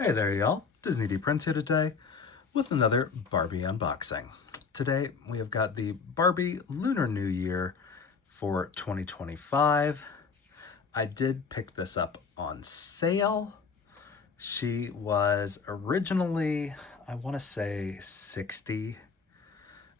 Hey there y'all, Disney D Prince here today with another Barbie unboxing. Today we have got the Barbie Lunar New Year for 2025. I did pick this up on sale. She was originally, I want to say 60,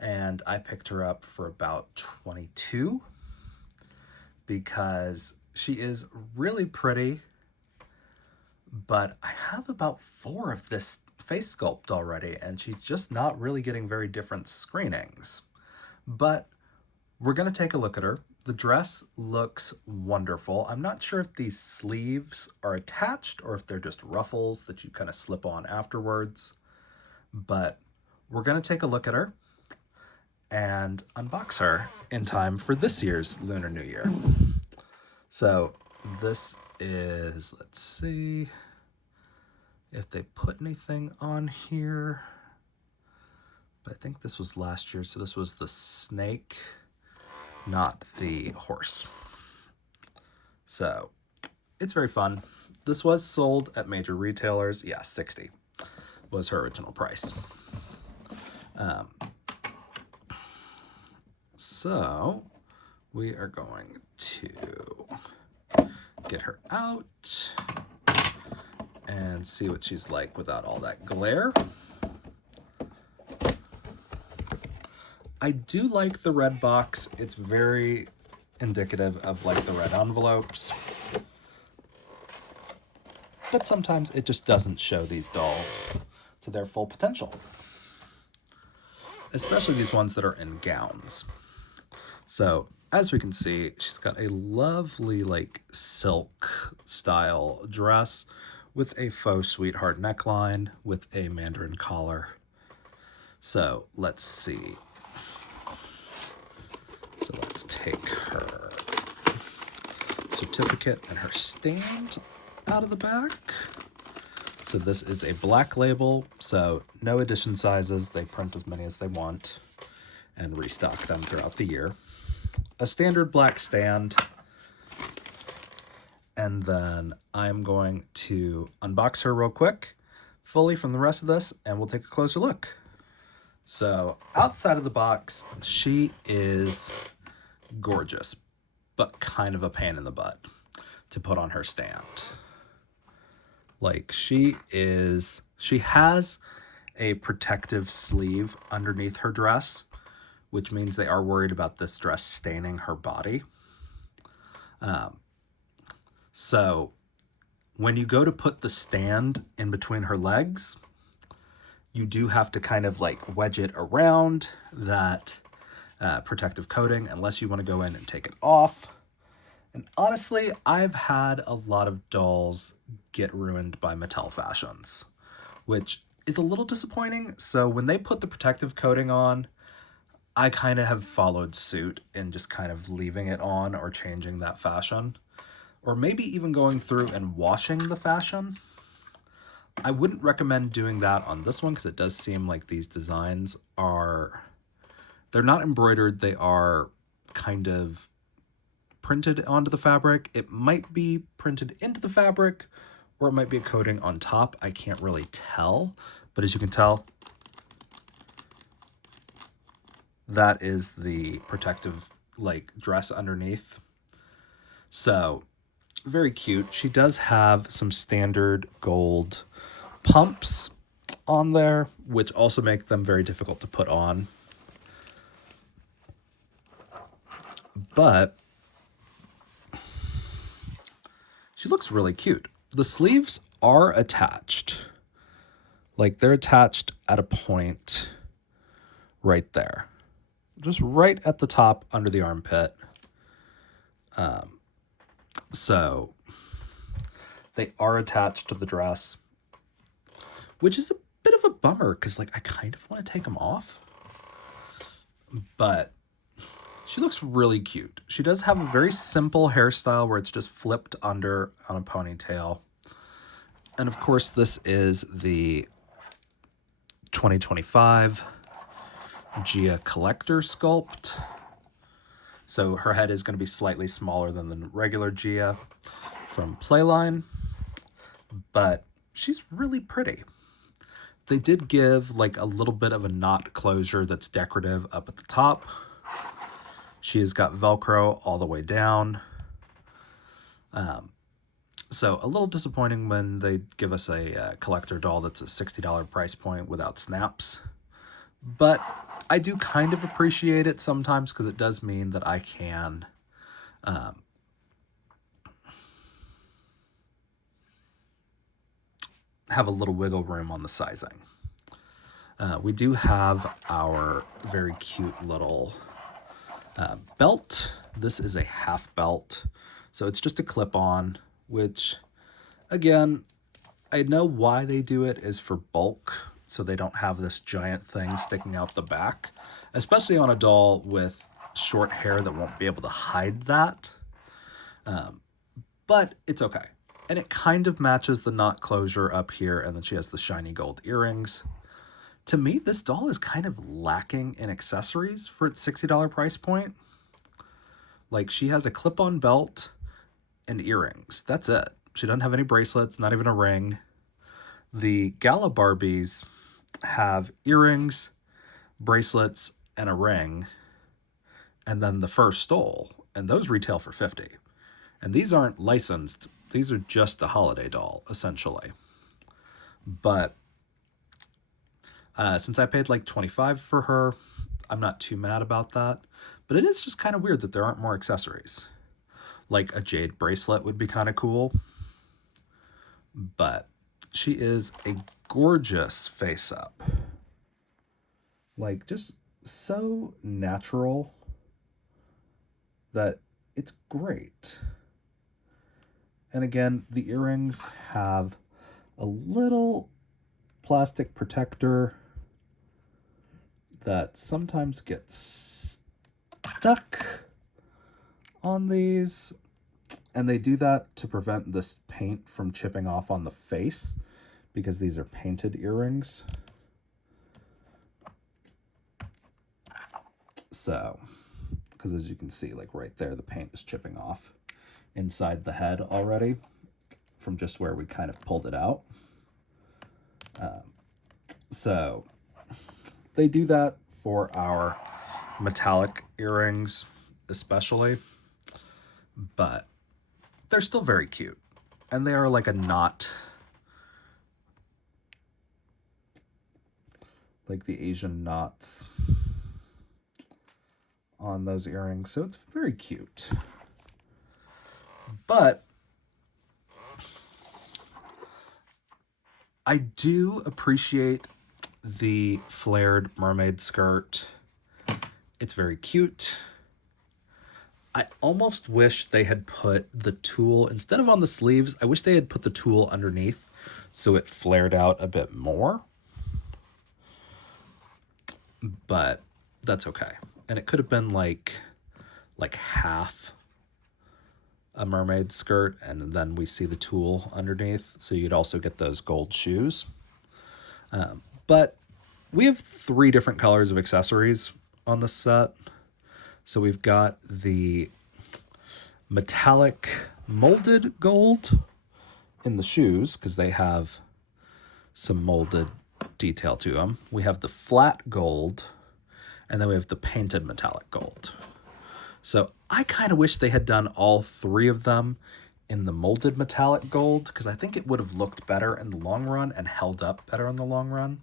and I picked her up for about 22 because she is really pretty. But I have about 4 of this face sculpt already, and she's just not really getting very different screenings. But we're going to take a look at her. The dress looks wonderful. I'm not sure if these sleeves are attached or if they're just ruffles that you kind of slip on afterwards. But we're going to take a look at her and unbox her in time for this year's Lunar New Year. So this is, let's see if they put anything on here. But I think this was last year, so this was the snake, not the horse. So it's very fun. This was sold at major retailers. Yeah, 60 was her original price. So we are going to get her out and see what she's like without all that glare. I do like the red box. It's very indicative of like the red envelopes. But sometimes it just doesn't show these dolls to their full potential. Especially these ones that are in gowns. So as we can see, she's got a lovely like silk style dress with a faux sweetheart neckline with a mandarin collar. So let's see. So let's take her certificate and her stand out of the back. So this is a black label, so no edition sizes. They print as many as they want and restock them throughout the year. A standard black stand. And then I'm going to unbox her real quick, fully from the rest of this, and we'll take a closer look. So outside of the box, she is gorgeous, but kind of a pain in the butt to put on her stand. Like she has a protective sleeve underneath her dress, which means they are worried about this dress staining her body. So when you go to put the stand in between her legs, you do have to kind of like wedge it around that protective coating unless you want to go in and take it off. And honestly, I've had a lot of dolls get ruined by Mattel fashions, which is a little disappointing. So when they put the protective coating on, I kind of have followed suit and just kind of leaving it on or changing that fashion. Or maybe even going through and washing the fashion. I wouldn't recommend doing that on this one because it does seem like these designs they're not embroidered, they are kind of printed onto the fabric. It might be printed into the fabric or it might be a coating on top. I can't really tell, but as you can tell, that is the protective like dress underneath. So very cute. She does have some standard gold pumps on there, which also make them very difficult to put on. But she looks really cute. The sleeves are attached. Like they're attached at a point right there. Just right at the top under the armpit. So they are attached to the dress, which is a bit of a bummer because like I kind of want to take them off. But she looks really cute. She does have a very simple hairstyle where it's just flipped under on a ponytail. And of course, this is the 2025 Jia collector sculpt. So her head is going to be slightly smaller than the regular Jia from Playline. But she's really pretty. They did give like a little bit of a knot closure that's decorative up at the top. She has got Velcro all the way down. So a little disappointing when they give us a collector doll that's a $60 price point without snaps. But I do kind of appreciate it sometimes because it does mean that I can have a little wiggle room on the sizing. We do have our very cute little belt. This is a half belt, so it's just a clip-on, which, again, I know why they do it is for bulk, so they don't have this giant thing sticking out the back, especially on a doll with short hair that won't be able to hide that. But it's okay. And it kind of matches the knot closure up here, and then she has the shiny gold earrings. To me, this doll is kind of lacking in accessories for its $60 price point. Like, she has a clip-on belt and earrings. That's it. She doesn't have any bracelets, not even a ring. The Gala Barbies have earrings, bracelets, and a ring, and then the first doll, and those retail for $50. And these aren't licensed. These are just a holiday doll, essentially. But since I paid like $25 for her, I'm not too mad about that. But it is just kind of weird that there aren't more accessories. Like a jade bracelet would be kind of cool. But she is a gorgeous face-up. Like, just so natural that it's great. And again, the earrings have a little plastic protector that sometimes gets stuck on these. And they do that to prevent this paint from chipping off on the face because these are painted earrings. So, because as you can see, like right there, the paint is chipping off inside the head already from just where we kind of pulled it out. So they do that for our metallic earrings especially, but they're still very cute. And they are like a knot, like the Asian knots on those earrings. So it's very cute. But I do appreciate the flared mermaid skirt. It's very cute. I almost wish they had put the tulle, instead of on the sleeves, I wish they had put the tulle underneath so it flared out a bit more. But that's okay. And it could have been like half a mermaid skirt, and then we see the tulle underneath, so you'd also get those gold shoes. But we have 3 different colors of accessories on this set. So we've got the metallic molded gold in the shoes, because they have some molded detail to them. We have the flat gold, and then we have the painted metallic gold. So I kind of wish they had done all 3 of them in the molded metallic gold, because I think it would have looked better in the long run and held up better in the long run,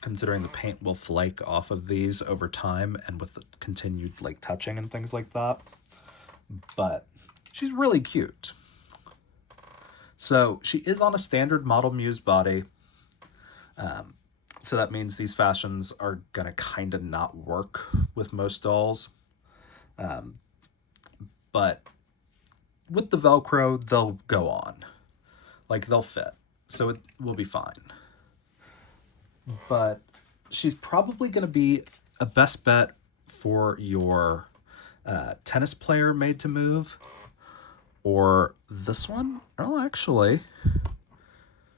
considering the paint will flake off of these over time and with the continued like touching and things like that. But she's really cute. So she is on a standard Model Muse body. So that means these fashions are going to kind of not work with most dolls. But with the Velcro, they'll go on. Like, they'll fit. So it will be fine. But she's probably going to be a best bet for your tennis player made to move. Or this one. Oh, actually,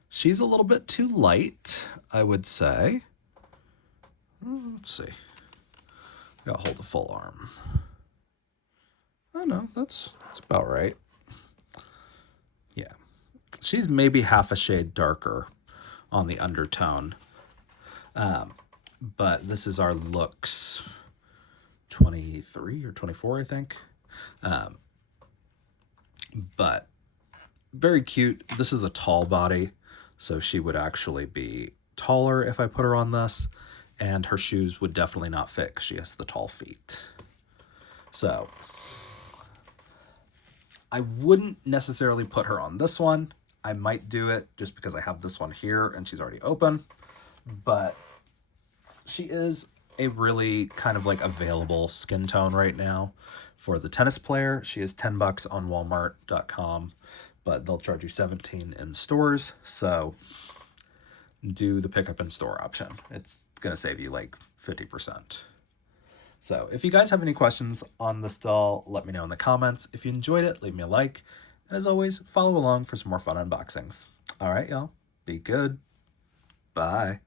she's a little bit too light, I would say. Let's see. Gotta hold the full arm. Oh, no, that's about right. Yeah. She's maybe half a shade darker on the undertone. But this is our looks 23 or 24, I think. But very cute. This is a tall body, so she would actually be taller if I put her on this, and her shoes would definitely not fit because she has the tall feet. So I wouldn't necessarily put her on this one. I might do it just because I have this one here and she's already open, but she is a really kind of like available skin tone right now. For the tennis player, she is $10 on walmart.com, but they'll charge you $17 in stores. So do the pickup in store option. It's going to save you like 50%. So if you guys have any questions on this doll, let me know in the comments. If you enjoyed it, leave me a like. And as always, follow along for some more fun unboxings. All right, y'all. Be good. Bye.